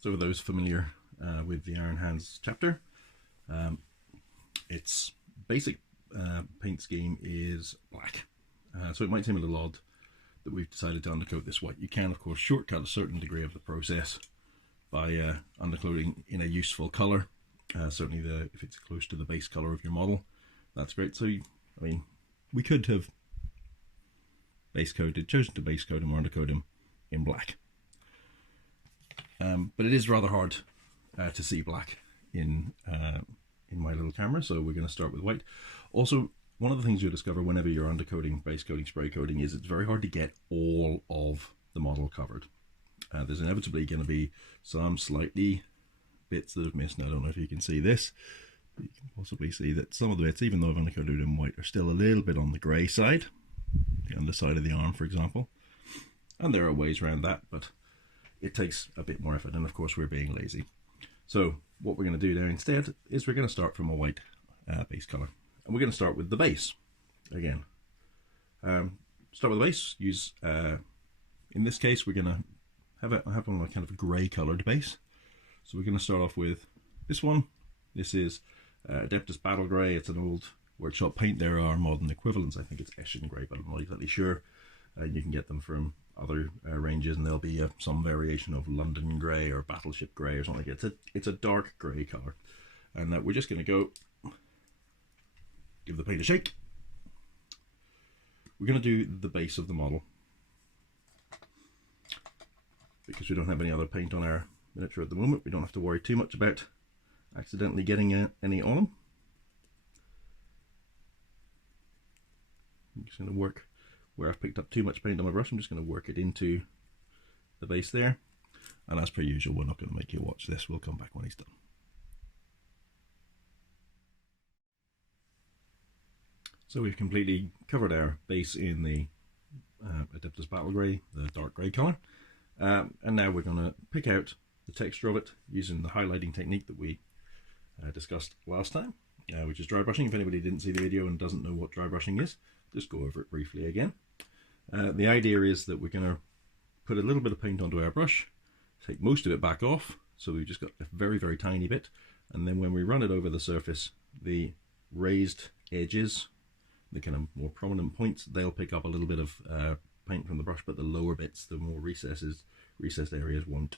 So for those familiar with the Iron Hands chapter, its basic paint scheme is black. So it might seem a little odd that we've decided to undercoat this white. You can, of course, shortcut a certain degree of the process by undercoating in a useful color. Certainly if it's close to the base color of your model, that's great. So, I mean, we could have chosen to base coat him or undercoat him in black. But it is rather hard to see black in my little camera, so we're going to start with white. Also, one of the things you'll discover whenever you're undercoating, base coating, spray coating is it's very hard to get all of the model covered. There's inevitably going to be some slightly bits that have missed. Now, I don't know if you can see this, but you can possibly see that some of the bits, even though I've undercoated in white, are still a little bit on the grey side, the underside of the arm, for example. And there are ways around that, but it takes a bit more effort, and of course we're being lazy. So what we're going to do there instead is we're going to start from a white base color, and we're going to start with the base again. Start with the base. Use in this case we're going to have a kind of a grey coloured base. So we're going to start off with this one. This is Adeptus Battle Grey. It's an old workshop paint. There are modern equivalents. I think it's Eshin Grey, but I'm not exactly sure. You can get them from other ranges, and there'll be some variation of London Grey or Battleship Grey or something like that. It's a dark grey colour, and we're just going to go give the paint a shake. We're going to do the base of the model because we don't have any other paint on our miniature at the moment. We don't have to worry too much about accidentally getting any on them. I'm just going to work where I've picked up too much paint on my brush. I'm just going to work it into the base there, and as per usual, we're not going to make you watch this. We'll come back when he's done. So we've completely covered our base in the Adeptus Battle Grey, the dark grey colour, and now we're going to pick out the texture of it using the highlighting technique that we discussed last time, which is dry brushing. If anybody didn't see the video and doesn't know what dry brushing is, just go over it briefly again. The idea is that we're going to put a little bit of paint onto our brush, take most of it back off, so we've just got a very, very tiny bit, and then when we run it over the surface, the raised edges, the kind of more prominent points, they'll pick up a little bit of paint from the brush, but the lower bits, the more recessed areas won't.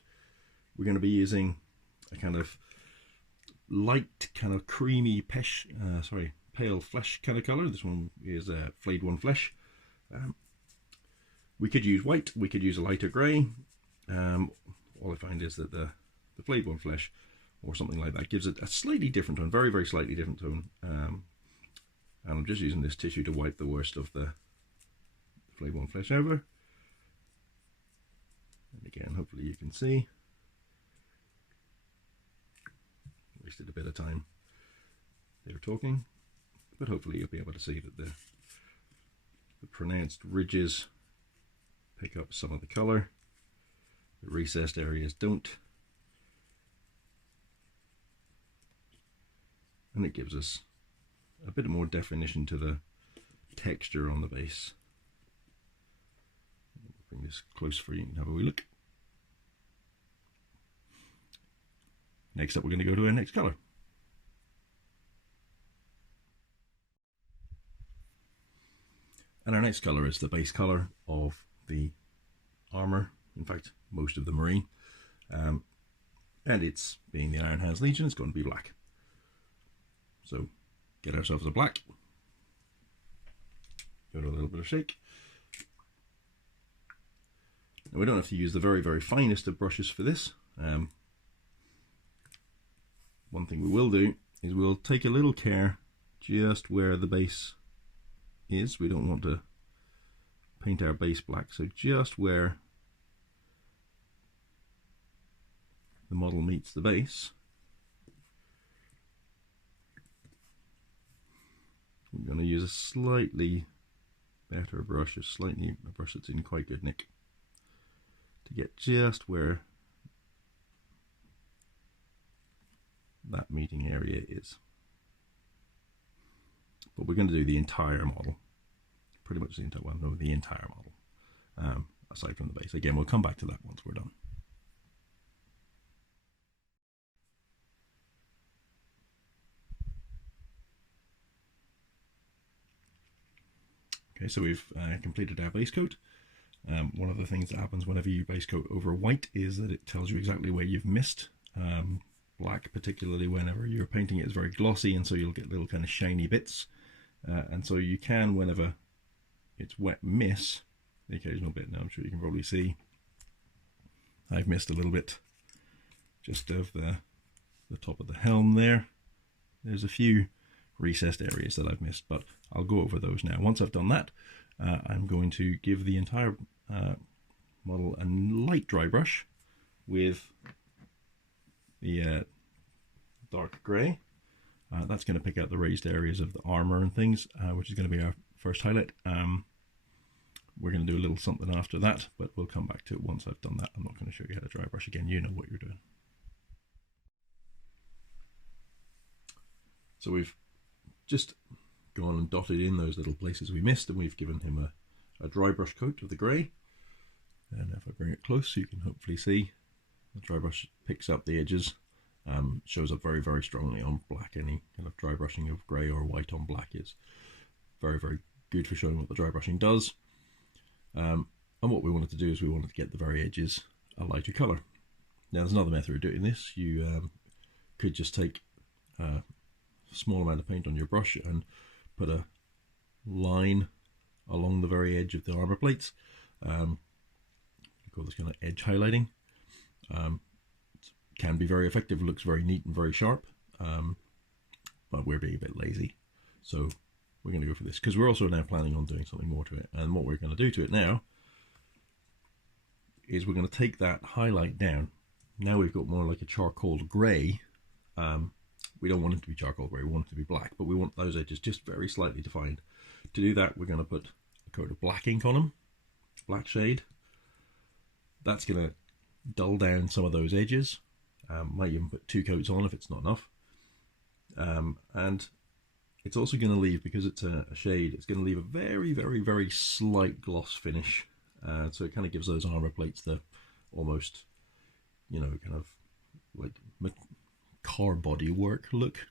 We're going to be using a kind of light, kind of creamy pale flesh kind of colour. This one is Flayed One Flesh. We could use white, we could use a lighter grey. All I find is that the Flayed One Flesh or something like that gives it a slightly different tone, very, very slightly different tone. And I'm just using this tissue to wipe the worst of the Flayed One Flesh over. And again, hopefully you can see. Wasted a bit of time there talking, but hopefully you'll be able to see that the pronounced ridges pick up some of the colour, the recessed areas don't, and it gives us a bit more definition to the texture on the base. Bring this close for you and have a wee look. Next up, we're going to go to our next colour. And our next colour is the base colour of the armour, in fact, most of the marine. And it's, being the Iron Hands Legion, it's going to be black. So, get ourselves a black. Give it a little bit of shake. Now, we don't have to use the very, very finest of brushes for this. One thing we will do is we'll take a little care just where the base is. We don't want to paint our base black, so just where the model meets the base, I'm going to use a slightly better brush, a brush that's in quite good nick, to get just where that meeting area is. But we're going to do the entire model, pretty much the entire one, no, the entire model, aside from the base. Again, we'll come back to that once we're done. Okay, so we've completed our base coat. One of the things that happens whenever you base coat over white is that it tells you exactly where you've missed. Black, particularly whenever you're painting it, is very glossy, and so you'll get little kind of shiny bits. And so you can, whenever it's wet, miss the occasional bit. Now I'm sure you can probably see I've missed a little bit just of the top of the helm there. There's a few recessed areas that I've missed, but I'll go over those now. Once I've done that, I'm going to give the entire model a light dry brush with the dark grey. That's going to pick out the raised areas of the armour and things, which is going to be our first highlight. We're going to do a little something after that, but we'll come back to it once I've done that. I'm not going to show you how to dry brush again. You know what you're doing. So we've just gone and dotted in those little places we missed, and we've given him a dry brush coat of the grey. And if I bring it close, you can hopefully see the dry brush picks up the edges, shows up very, very strongly on black. Any kind of dry brushing of grey or white on black is very, very good for showing what the dry brushing does. And what we wanted to do is we wanted to get the very edges a lighter colour. Now there's another method of doing this. You could just take a small amount of paint on your brush and put a line along the very edge of the armour plates. We call this kind of edge highlighting. It can be very effective, looks very neat and very sharp, but we're being a bit lazy. So we're going to go for this, because we're also now planning on doing something more to it. And what we're going to do to it now is we're going to take that highlight down. Now we've got more like a charcoal grey. We don't want it to be charcoal grey, we want it to be black, but we want those edges just very slightly defined. To do that, we're going to put a coat of black ink on them, black shade. That's going to dull down some of those edges. Might even put 2 coats on if it's not enough. And it's also going to leave, because it's a shade, it's going to leave a very, very, very slight gloss finish. So it kind of gives those armour plates the almost, you know, kind of like car body work look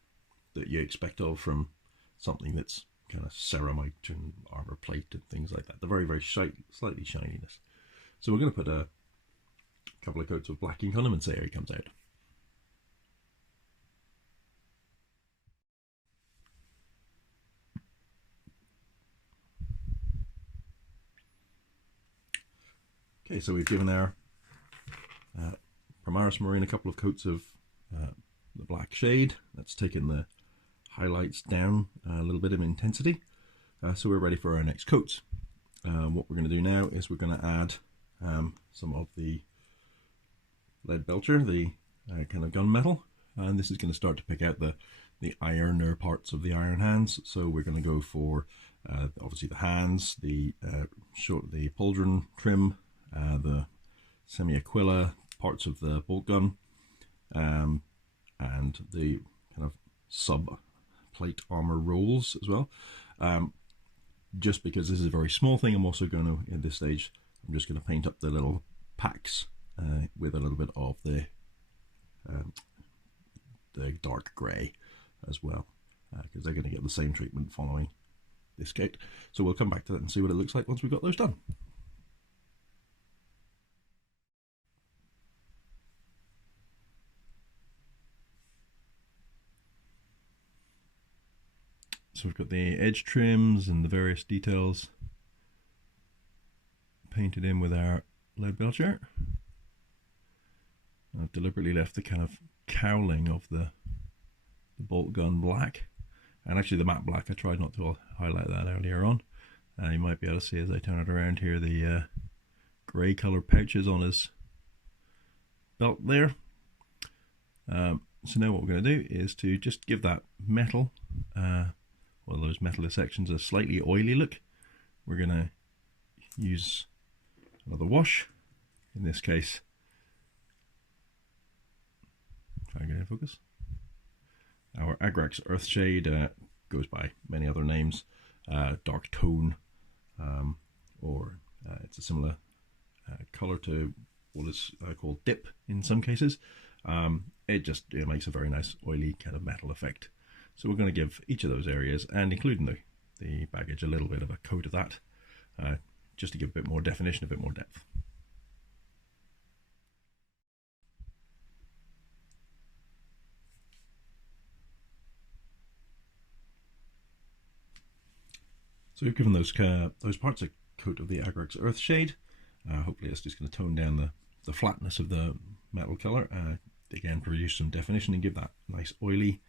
that you expect of from something that's kind of ceramite and armour plate and things like that. The very, very slightly shininess. So we're going to put a couple of coats of black ink on him and see how he comes out. Okay, so we've given our Primaris Marine a couple of coats of the black shade. That's taken the highlights down a little bit of intensity. So we're ready for our next coats. What we're going to do now is we're going to add some of the lead belcher, the kind of gunmetal, and this is going to start to pick out the ironer parts of the iron hands. So we're going to go for obviously the hands, the pauldron trim, the semi-aquila parts of the bolt gun, and the kind of sub plate armor rolls as well. Just because this is a very small thing, I'm also going to, at this stage, I'm just going to paint up the little packs with a little bit of the dark grey as well, because they're going to get the same treatment following this coat. So we'll come back to that and see what it looks like once we've got those done. So we've got the edge trims and the various details painted in with our lead belcher. I've deliberately left the kind of cowling of the bolt gun black, and actually the matte black. I tried not to highlight that earlier on. You might be able to see as I turn it around here the grey coloured pouches on his belt there. So now what we're going to do is to just give that metal, well, those metal sections, a slightly oily look. We're going to use another wash. In this case, try and get in focus. Our Agrax Earthshade goes by many other names, dark tone, or it's a similar colour to what is called dip in some cases. It makes a very nice oily kind of metal effect. So we're going to give each of those areas, and including the baggage a little bit of a coat of that, just to give a bit more definition, a bit more depth. So we've given those parts a coat of the Agrax Earth shade. Hopefully it's just going to tone down the flatness of the metal colour. Again, produce some definition and give that nice oily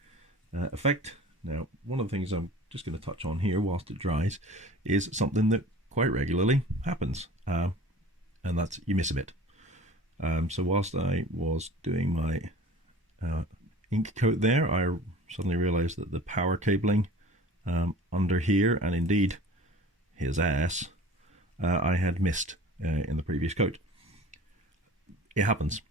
effect. Now, one of the things I'm just going to touch on here whilst it dries is something that quite regularly happens, and that's you miss a bit. So whilst I was doing my ink coat there, I suddenly realised that the power cabling under here, and indeed his ass, I had missed in the previous coat. It happens.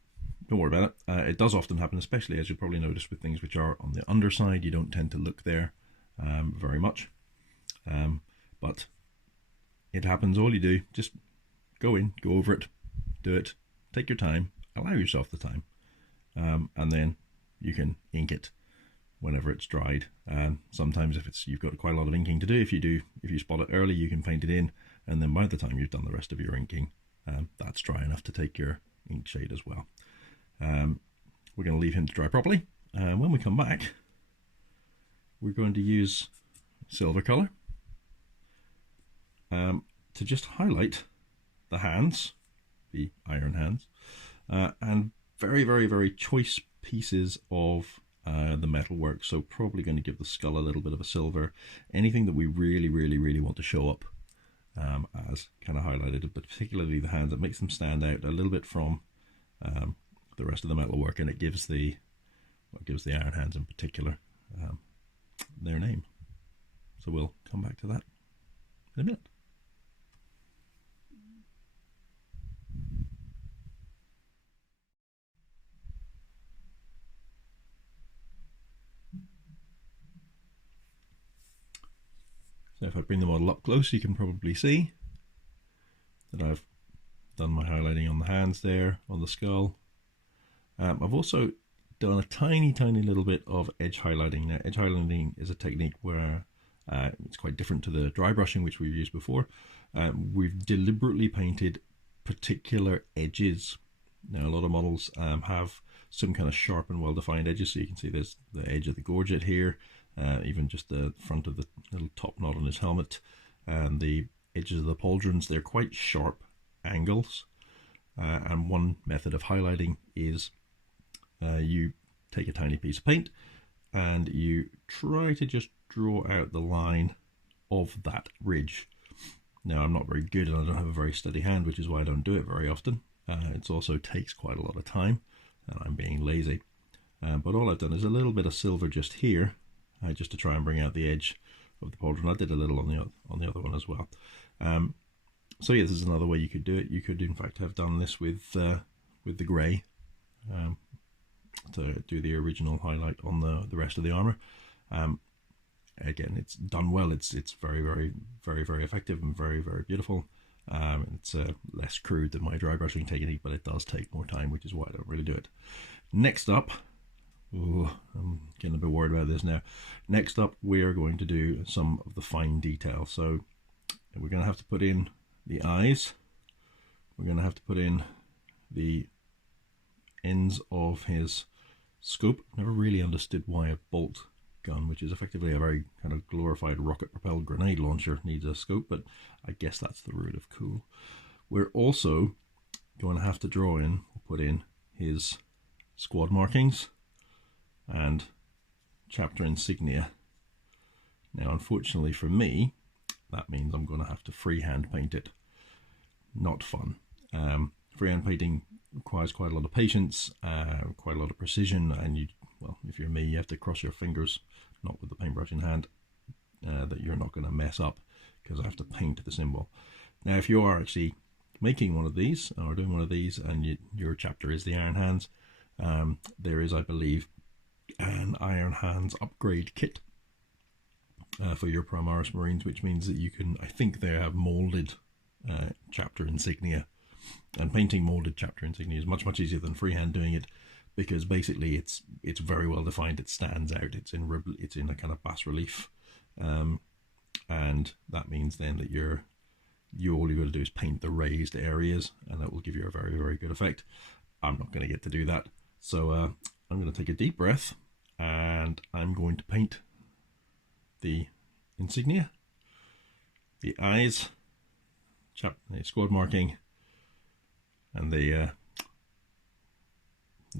Don't worry about it. It does often happen, especially as you'll probably notice with things which are on the underside. You don't tend to look there very much, but it happens. All you do, just go in, go over it, do it, take your time, allow yourself the time, and then you can ink it whenever it's dried. Sometimes if you've got quite a lot of inking to do, if you spot it early, you can paint it in, and then by the time you've done the rest of your inking, that's dry enough to take your ink shade as well. We're going to leave him to dry properly. When we come back, we're going to use silver colour to just highlight the hands, the iron hands, and very, very, very choice pieces of the metalwork. So probably going to give the skull a little bit of a silver. Anything that we really, really, really want to show up as kind of highlighted, but particularly the hands, that makes them stand out a little bit from the rest of the metalwork, and it gives the iron hands in particular their name. So we'll come back to that in a minute. So if I bring the model up close, you can probably see that I've done my highlighting on the hands there, on the skull. I've also done a tiny little bit of edge highlighting. Now, edge highlighting is a technique where it's quite different to the dry brushing which we've used before. We've deliberately painted particular edges. Now, a lot of models have some kind of sharp and well-defined edges, so you can see there's the edge of the gorget here, even just the front of the little top knot on his helmet, and the edges of the pauldrons. They're quite sharp angles, and one method of highlighting is you take a tiny piece of paint and you try to just draw out the line of that ridge. Now, I'm not very good and I don't have a very steady hand, which is why I don't do it very often. It also takes quite a lot of time and I'm being lazy. But all I've done is a little bit of silver just here, just to try and bring out the edge of the pauldron. I did a little on the other one as well. So yeah, this is another way you could do it. You could in fact have done this with the grey, to do the original highlight on the rest of the armor. Again, it's done well. It's very, very, very, very effective and very, very beautiful. It's less crude than my dry brushing technique, but it does take more time, which is why I don't really do it. Next up, I'm getting a bit worried about this now. Next up, we are going to do some of the fine detail. So we're going to have to put in the eyes. We're going to have to put in the ends of his scope. Never really understood why a bolt gun, which is effectively a very kind of glorified rocket-propelled grenade launcher, needs a scope, but I guess that's the root of cool. We're also going to have to draw in, put in his squad markings and chapter insignia. Now, unfortunately for me, that means I'm going to have to freehand paint it. Not fun. Freehand painting requires quite a lot of patience, quite a lot of precision, and well, if you're me, you have to cross your fingers, not with the paintbrush in hand, that you're not going to mess up, because I have to paint the symbol. Now, if you are actually making one of these, or doing one of these, and your chapter is the Iron Hands, there is, I believe, an Iron Hands upgrade kit for your Primaris Marines, which means that you can, I think they have moulded chapter insignia, and painting moulded chapter insignia is much easier than freehand doing it, because basically it's very well defined. It stands out. It's in a kind of bas relief and that means then that all you've got to do is paint the raised areas, and that will give you a very, very good effect. I'm not going to get to do that, so I'm going to take a deep breath, and I'm going to paint the insignia, the eyes, the squad marking, and the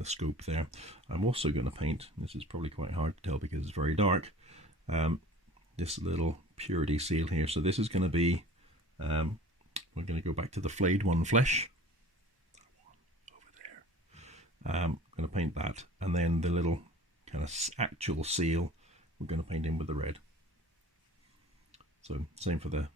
scope there. I'm also going to paint, this is probably quite hard to tell because it's very dark, this little purity seal here. So this is going to be, we're going to go back to the flayed one flesh, over there. I'm going to paint that, and then the little kind of actual seal we're going to paint in with the red. So same for the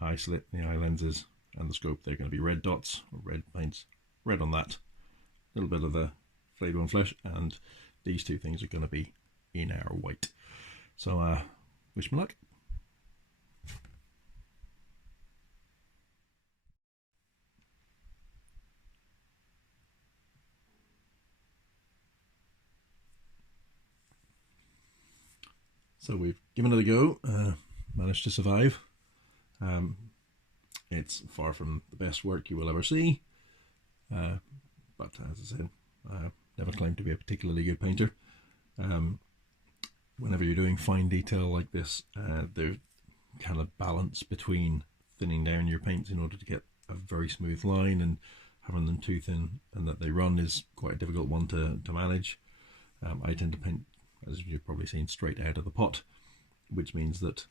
eye slit, the eye lenses, and the scope. They're going to be red dots, or red paints, red on that, a little bit of the flayed one flesh, and these two things are going to be in our white. So wish me luck. So we've given it a go, managed to survive. It's far from the best work you will ever see, but as I said, I never claimed to be a particularly good painter. Whenever you're doing fine detail like this, there's kind of balance between thinning down your paints in order to get a very smooth line and having them too thin and that they run is quite a difficult one to manage. I tend to paint, as you've probably seen, straight out of the pot, which means that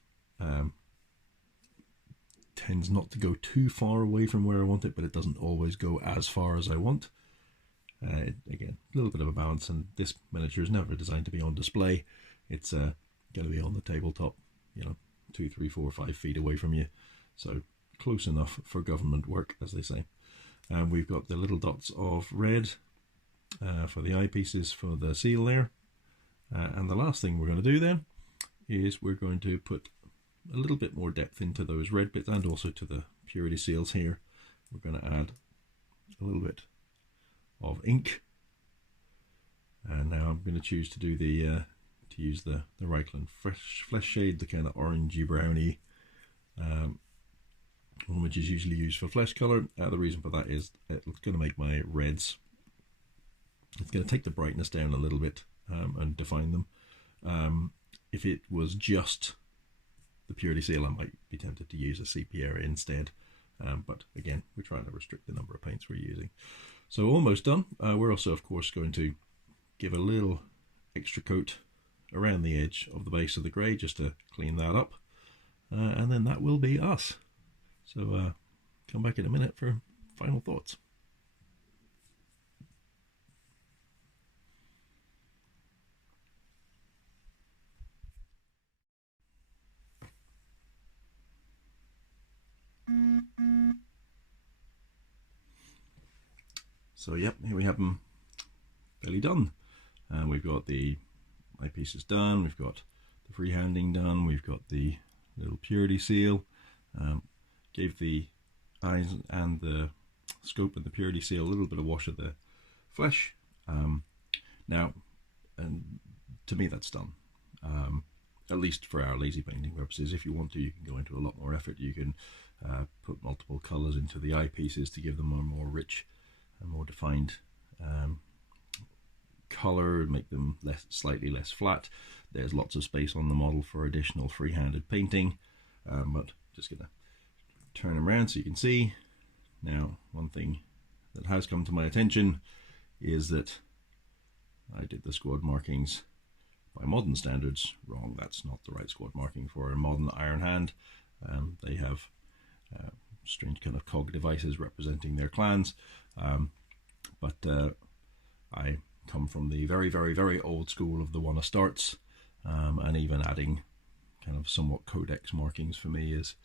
tends not to go too far away from where I want it, but it doesn't always go as far as I want. Again, a little bit of a balance, and this miniature is never designed to be on display. It's going to be on the tabletop, 2, 3, 4, 5 feet away from you, so close enough for government work, as they say. We've got the little dots of red for the eyepieces for the seal there, and the last thing we're going to do then is we're going to put a little bit more depth into those red bits and also to the purity seals here. We're going to add a little bit of ink, and now I'm going to choose to do the use the Reichland flesh shade, the kind of orangey browny one, which is usually used for flesh color. The reason for that is it's going to make my reds, it's going to take the brightness down a little bit and define them. If it was just the purity seal, I might be tempted to use a sepia instead, but again, we're trying to restrict the number of paints we're using. So almost done. We're also, of course, going to give a little extra coat around the edge of the base of the grey just to clean that up, and then that will be us. So come back in a minute for final thoughts. So yep, here we have them fairly done. We've got the eyepieces done, we've got the freehanding done, we've got the little purity seal, gave the eyes and the scope and the purity seal a little bit of wash of the flesh. Now, and to me that's done, at least for our lazy painting purposes. If you want to, you can go into a lot more effort. You can put multiple colours into the eyepieces to give them a more rich and more defined colour, make them slightly less flat. There's lots of space on the model for additional free-handed painting, but just gonna turn them around so you can see. Now, one thing that has come to my attention is that I did the squad markings by modern standards wrong. That's not the right squad marking for a modern iron hand. They have strange kind of cog devices representing their clans, but I come from the very, very, very old school of the one of starts, and even adding kind of somewhat codex markings for me is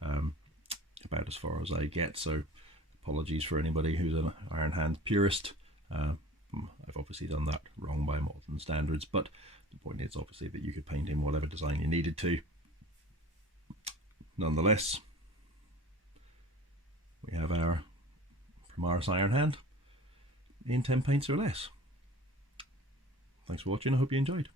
about as far as I get. So apologies for anybody who's an iron hand purist. I've obviously done that wrong by modern standards, but the point is obviously that you could paint in whatever design you needed to. Nonetheless, we have our Primaris iron hand in 10 paints or less. Thanks for watching, I hope you enjoyed.